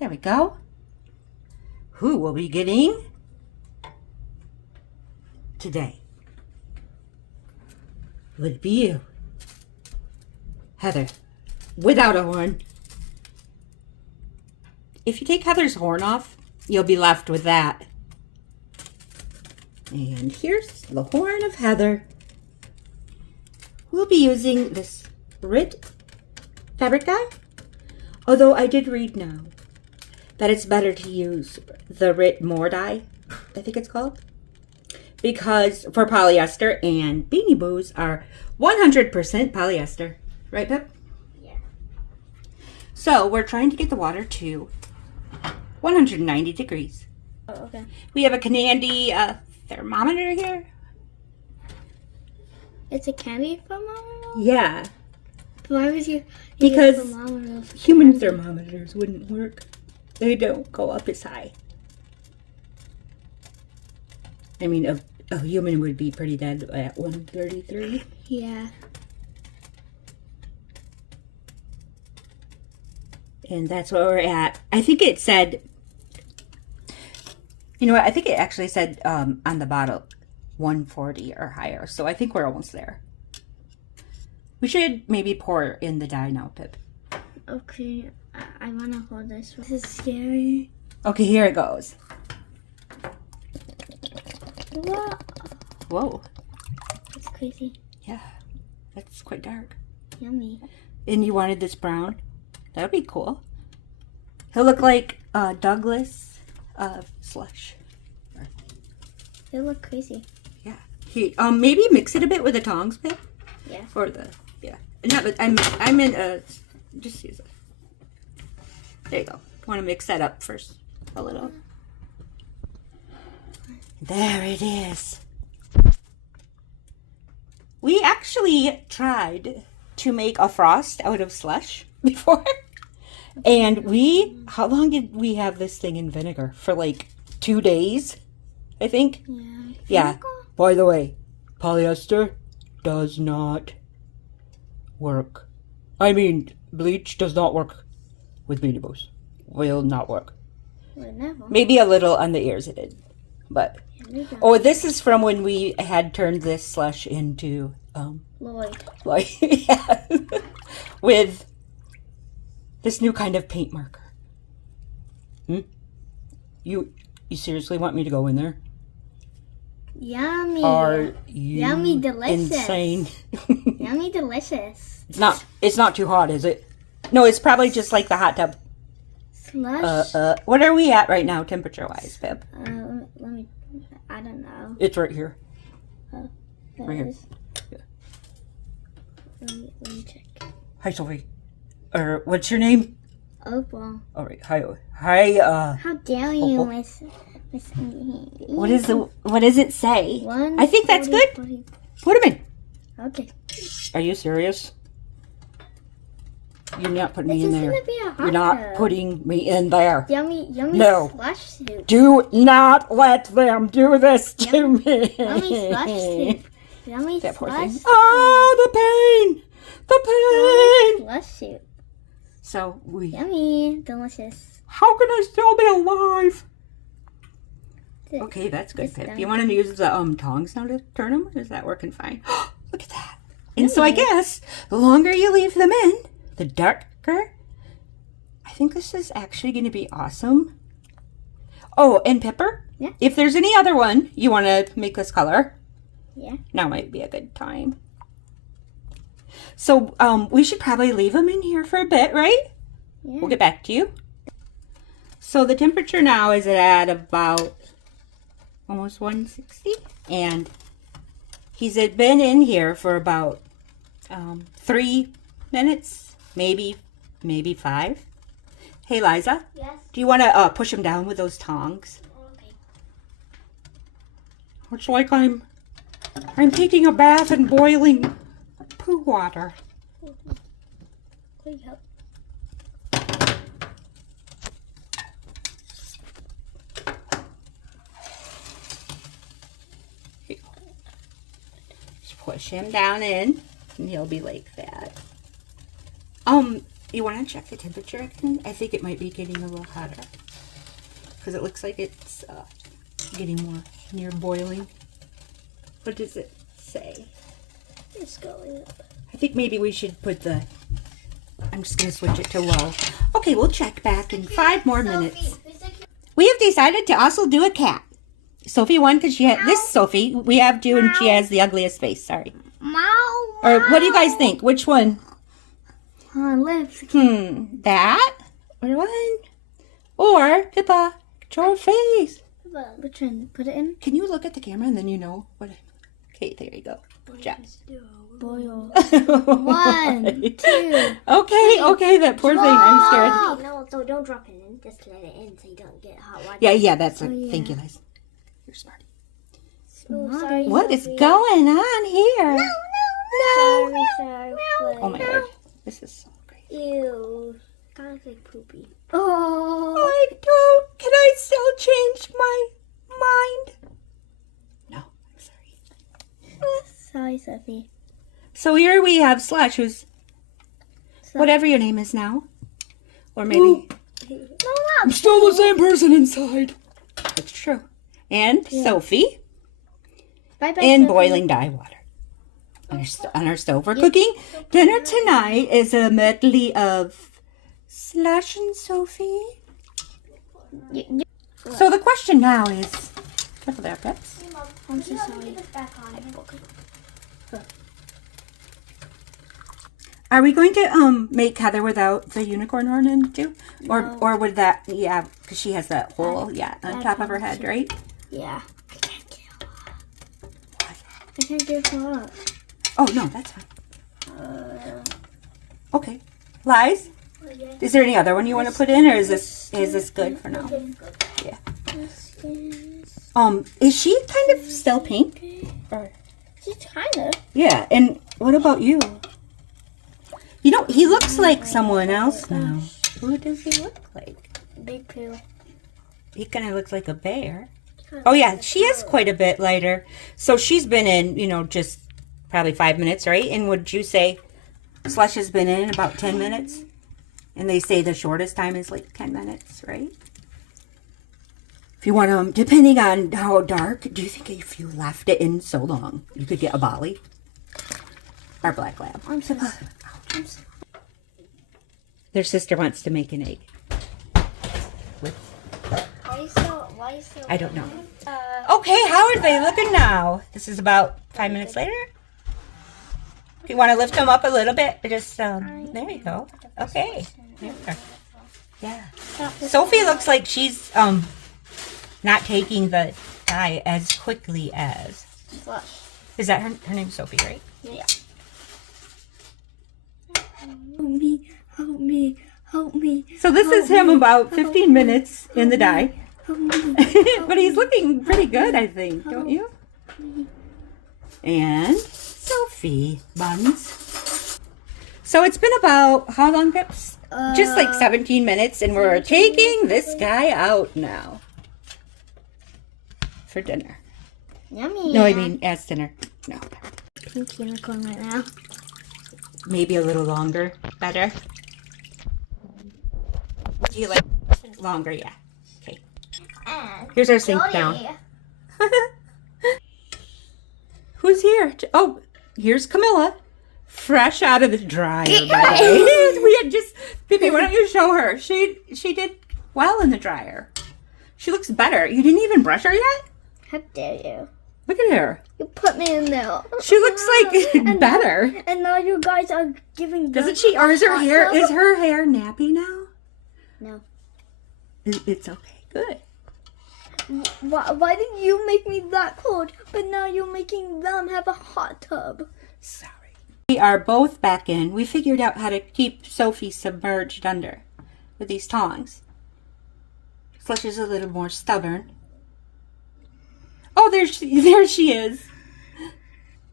There we go. Who will be getting today? Would it be you, Heather, without a horn? If you take Heather's horn off, you'll be left with that. And here's the horn of Heather. We'll be using this RIT fabric dye. Although I did read now that it's better to use the RIT DYEMORE dye, I think it's called, because for polyester, and Beanie Boos are 100% polyester. Right, Pip? Yeah. So we're trying to get the water to 190 degrees. Oh, okay. We have a Candy thermometer here. It's a candy thermometer? Yeah. Why would you Because use a thermometer for human candy? thermometers wouldn't work. They don't go up as high. I mean, a human would be pretty dead at 133. Yeah. And that's where we're at. I think it said, you know what? I think it actually said on the bottle 140 or higher. So I think we're almost there. We should maybe pour in the dye now, Pip. Okay. I want to hold this. This is scary. Okay, here it goes. Whoa. Whoa. That's crazy. Yeah, that's quite dark. Yummy. And you wanted this brown? That would be cool. He'll look like Douglas Slush. They look crazy. Yeah. He maybe mix it a bit with the tongs, Pip. Yeah. Or the No, but I'm in just use it. There you go. Want to mix that up first a little. There it is. We actually tried to make a frost out of slush before. And how long did we have this thing in vinegar? For like 2 days, I think. Yeah. Yeah. By the way, polyester does not work. I mean, bleach does not work with Beanie Boos. Will not work. Well, never. Maybe a little on the ears it did. But, oh, this is from when we had turned this slush into, Lloyd. like, yeah, with this new kind of paint marker. You seriously want me to go in there? Yummy. Are you Yummy delicious. insane? Yummy delicious. It's not too hot, is it? No, it's probably just like the hot tub. Slush. What are we at right now, temperature-wise, Pip? Let me. I don't know. It's right here. There Right here. it is. Yeah. Let me check. Hi, Sophie. Or what's your name? Opal. All right. Hi. How dare you, Opal. Miss? What does it say? I think that's good. 40. Put them in. Okay. Are you serious? You're not putting me This in is there. gonna be a hot You're not tub. putting me in there. Yummy No. slush soup. Do not let them do this to me. Yummy slush soup. Yummy That poor slush thing. soup. Oh, the pain. The pain. Slush soup. So Yummy. Delicious. how can I still be alive? Good. Okay, that's good, It's Pip. done. You want to use the tongs now to turn them? Is that working fine? Look at that. And so I guess the longer you leave them in, the darker. I think this is actually going to be awesome. Oh, and Pepper? Yeah. If there's any other one you want to make this color, Yeah. now might be a good time. So we should probably leave them in here for a bit, right? Yeah. We'll get back to you. So the temperature now is at about almost 160. And he's been in here for about 3 minutes, maybe 5. Hey, Liza, Yes. do you want to push him down with those tongs? Okay. It's like I'm taking a bath in boiling poo water. Please help. Just push him down in, and he'll be like that. You want to check the temperature again? I think it might be getting a little hotter. Because it looks like it's getting more near boiling. What does it say? It's going up. I think maybe we should put the... I'm just going to switch it to low. Okay, we'll check back in 5 more minutes. We have decided to also do a cat. Sophie won because she had... This Sophie, we have two and she has the ugliest face. Sorry. Or what do you guys think? Which one? Lips. That? Or one? Or Pippa, your face. Which one? Put it in? Can you look at the camera and then you know what? Okay, there you go. Good job. Boil. 1, 2. Okay, that poor thing. I'm scared. No, so don't drop it in. Just let it in so you don't get hot water. Yeah, that's it. Thank you, Liz. You're smart. Oh, sorry, What is Sophie. going on here? No. Sorry. Oh my word. This is so great. Ew. Kind of like poopy. Oh. I don't. Can I still change my mind? No, I'm sorry. Sorry, Sophie. So here we have Slush, who's whatever your name is now. Or maybe... I'm still the same person inside. That's true. And Sophie. Bye-bye, And Sophie. boiling dye water. On our stove. We're cooking dinner tonight is a medley of Slush and Sophie. So the question now is... Careful there, Peps. I'm so sorry. Are we going to make Heather without the unicorn horn in too? Or would that, yeah, because she has that hole, on top of her head, right? Yeah. I can't get hot. Oh, no, that's fine. Okay. Lies? Is there any other one you want to put in, or is this good for now? Yeah. Is she kind of still pink? Or... She's kind of. Yeah, and what about you? You know, he looks like someone else now. Who does he look like? Big poo. He kind of looks like a bear. Oh, yeah, she is quite a bit lighter. So she's been in, just probably 5 minutes, right? And would you say Slush has been in about 10 minutes? And they say the shortest time is like 10 minutes, right? If you want to, depending on how dark, do you think if you left it in so long, you could get a Bali? Or black lab? Their sister wants to make an egg. Why so? I don't know. Okay, how are they looking now? This is about 5 minutes later. You want to lift them up a little bit? Just, there you go. Okay. There we are. Yeah. Sophie looks like she's, not taking the dye as quickly as. Slush. Is that her name's Sophie, right? Yeah. Help me. So this is him about 15 minutes in the dye. But he's looking pretty good, I think, don't you? And Sophie buns. So it's been about, how long, Pips? Just like 17 minutes, and we're taking this guy out now. For dinner. Yummy. No, I mean as dinner. No. Pink unicorn right now. Maybe a little longer. Better. Do you like longer? Yeah. Okay. Here's our sink down. Who's here? Oh, here's Camilla. Fresh out of the dryer, by the way. We had just... Pippi, why don't you show her? She did well in the dryer. She looks better. You didn't even brush her yet? How dare you? Look at her. You put me in there. She looks like better. And now you guys are giving... Doesn't she? Or is her hair nappy now? No. It's okay. Good. Why did you make me that cold, but now you're making them have a hot tub? Sorry. We are both back in. We figured out how to keep Sophie submerged under with these tongs. Slush is a little more stubborn. Oh, there she is.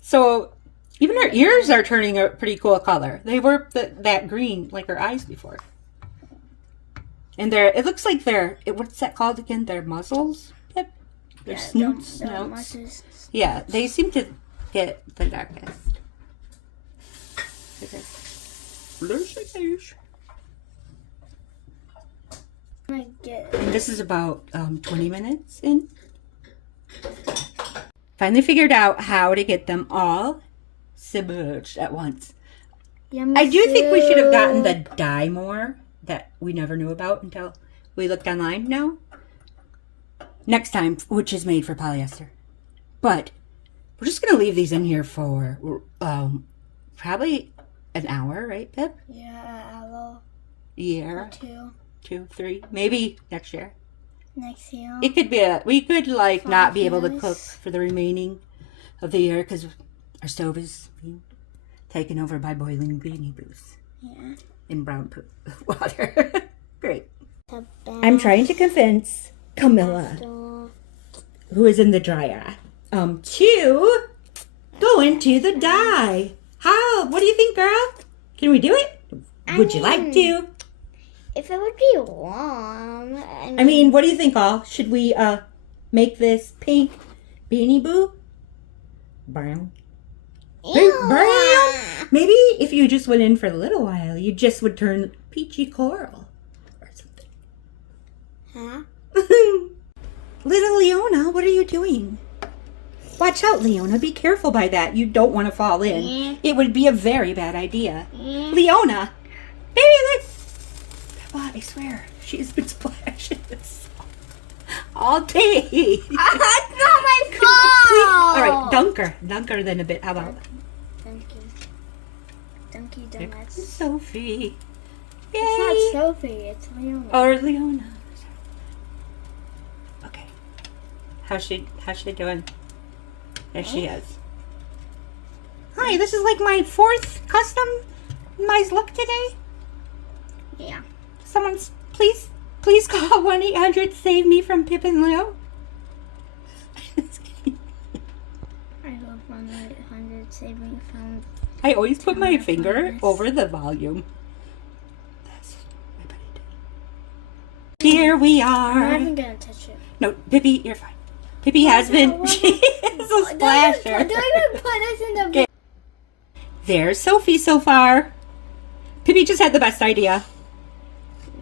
So even her ears are turning a pretty cool color. They were that green like her eyes before. And it looks like what's that called again? Their muzzles? Yep. Their snoots. Yeah, they seem to get the darkest. I get And this is about 20 minutes in. Finally figured out how to get them all submerged at once. Yummy I do think we should have gotten the soup. Dyemore that we never knew about until we looked online now. Next time, which is made for polyester. But we're just going to leave these in here for probably an hour, right, Pip? Yeah, hello. Year, 2 2, 3, maybe next year. next year. It could be we could like not 5 be able to years. cook for the remaining of the year because our stove is being taken over by boiling beanie boos Yeah. in brown poop water. Great. The I'm trying to convince Camilla, best. who is in the dryer, to go into the dye. How? What do you think, girl? Can we do it? Would you like to? If it would be warm. I mean, what do you think, all? Should we make this pink beanie boo brown? Brown. Maybe if you just went in for a little while, you just would turn peachy coral or something. Huh? Little Leona, what are you doing? Watch out, Leona. Be careful by that. You don't want to fall in. Yeah. It would be a very bad idea. Yeah. Leona, baby, let's... Oh, I swear, she's been splashing this all day. It's not my fault. All right, dunk her then a bit. How about Dunky Donuts. Sophie? Yay! It's not Sophie, it's Leona. Or Leona. Okay. How's she doing? There she is. Hi, this is like my 4th customized look today. Yeah. Someone's please call 1-800 save me from Pip and Leo. I love 1-800 save me from... I always put my finger over the volume. That's I put it. Here we I'm not are. even gonna touch it. No, Pippi, you're fine. Pippi has been. She is a splasher. Don't even put us in the... Okay. There's Sophie so far. Pippi just had the best idea.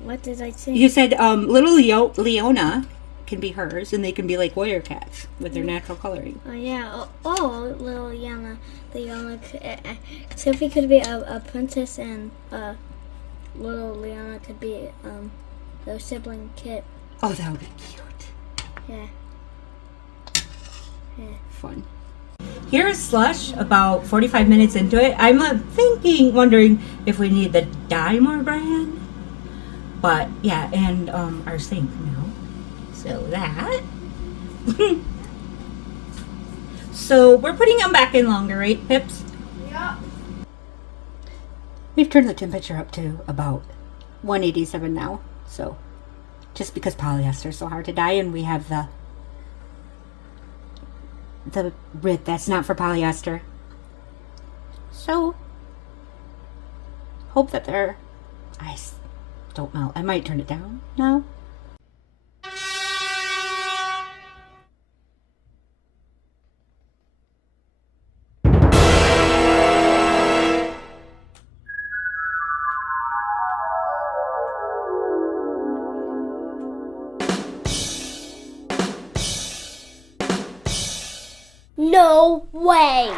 What did I say? You said little Leona can be hers, and they can be like warrior cats with their natural coloring. Oh, yeah. Little Yana. Sophie could be a princess, and little Leona could be their sibling kid. Oh, that would be cute. Yeah. Yeah. Fun. Here is Slush, about 45 minutes into it. I'm wondering if we need the Dyemore brand. But, yeah, and our sink now. So that. So, we're putting them back in longer, right, Pips? Yeah. We've turned the temperature up to about 187 now. So, just because polyester is so hard to dye, and we have the RIT that's not for polyester. So, hope that their ice don't melt. I might turn it down now. No way!